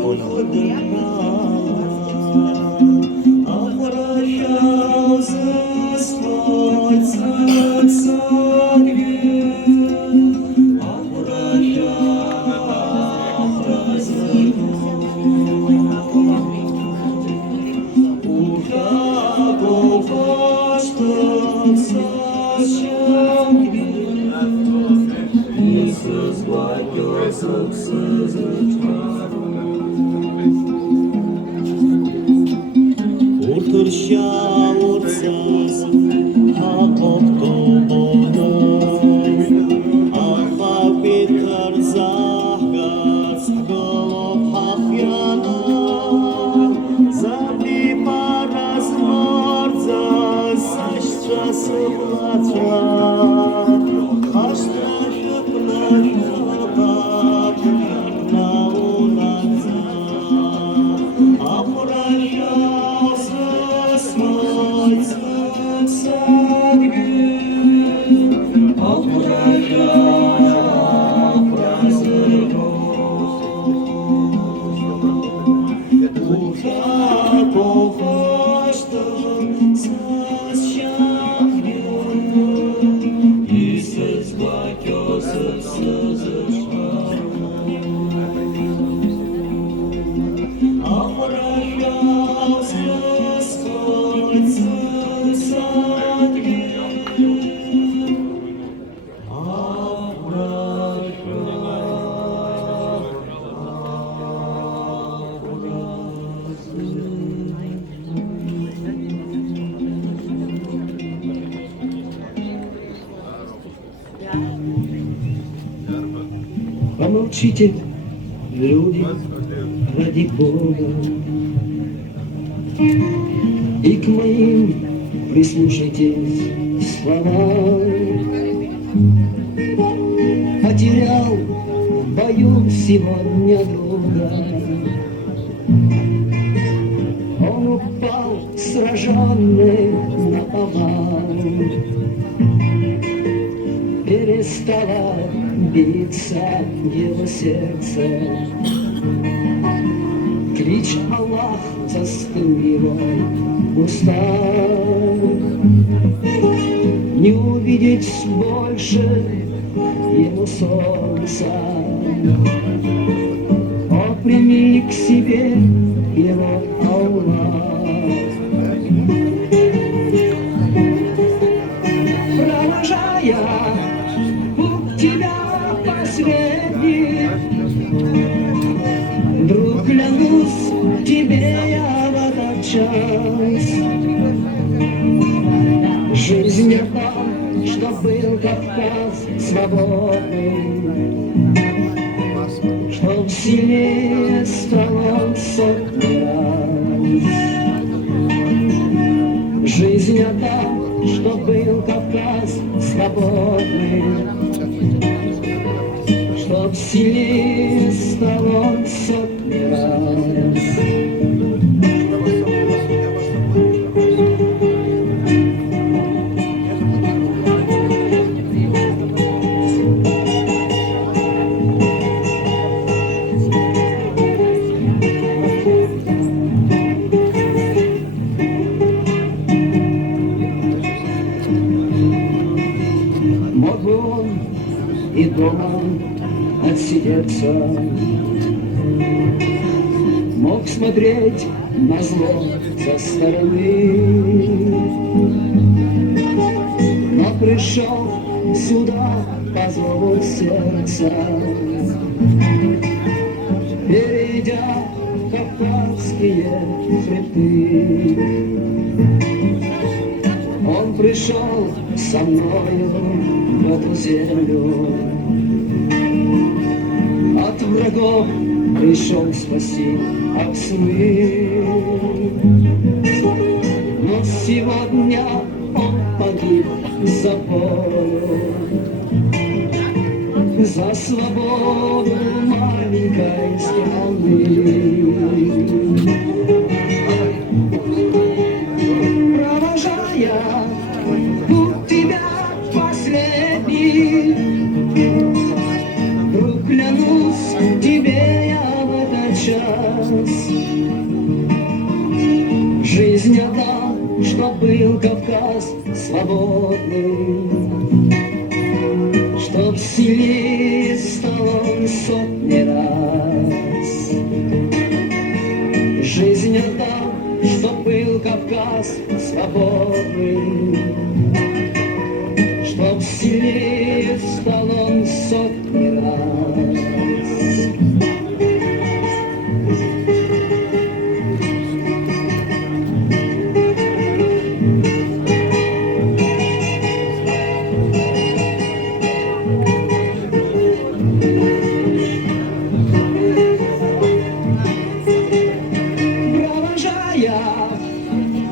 понял. Помолчите, люди, ради Бога, и к моим прислушайтесь словам. Потерял в бою сегодня друга, он упал сраженный наповал. Перестало биться его сердце, клич Аллах застыл его устах. Не увидеть больше ему солнца, о, прими к себе его Аллах. Провожая тебя последний, друг, клянусь тебе я в этот час. Жизнь отдам, чтоб был Кавказ свободный, чтоб сильнее стал он сотни раз. Жизнь отдам, чтоб был Кавказ свободный, чтоб сильнее стал он сотни раз. Мог бы он и дома отсидеться, мог смотреть на зло со стороны, но пришел сюда по зову сердца, перейдя кавказские хребты. Он пришел со мною в эту землю, от врагов пришел спасти от сны. Но сегодня он погиб за волю, за свободу маленькой страны. Провожая путь тебя последний, друг, клянусь тебе я в этот час. Чтоб был Кавказ свободным, чтоб сильнее стал он сотни раз. Жизнь отдам, чтоб был Кавказ свободным, чтоб сильнее стал он сотни раз.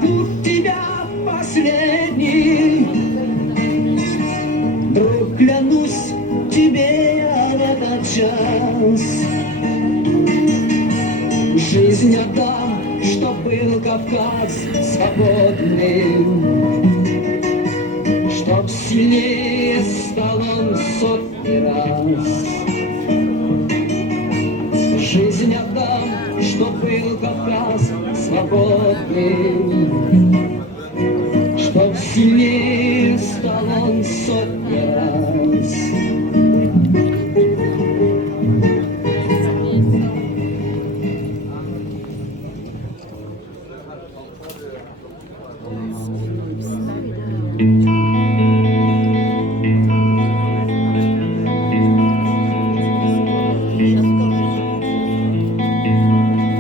Путь тебя последний, друг, клянусь тебе я в этот час. Жизнь отдам, чтоб был Кавказ свободным, чтоб сильнее стал он сотни раз. Жизнь отдам, чтоб был Кавказ свободным, чтоб сильнее